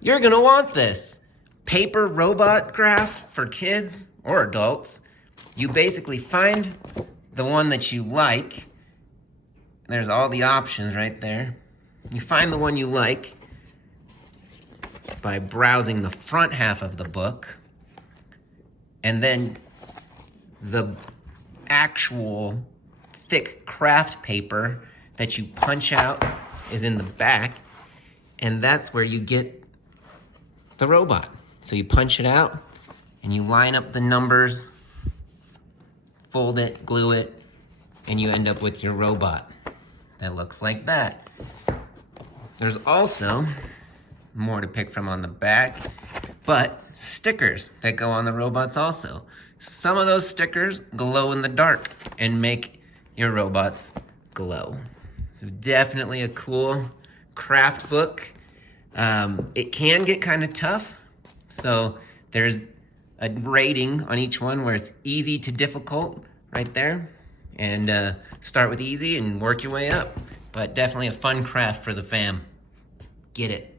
you're gonna want this. Paper robot craft for kids or adults. You basically find the one that you like. There's all the options right there. You find the one you like by browsing the front half of the book, and then the actual thick craft paper that you punch out is in the back, and that's where you get the robot. So you punch it out and you line up the numbers, fold it, glue it, and you end up with your robot that looks like that. There's also more to pick from on the back, but stickers that go on the robots also. Some of those stickers glow in the dark and make your robots glow. So definitely a cool craft book. It can get kind of tough, so there's a rating on each one where it's easy to difficult right there. And start with easy and work your way up. But definitely a fun craft for the fam. Get it.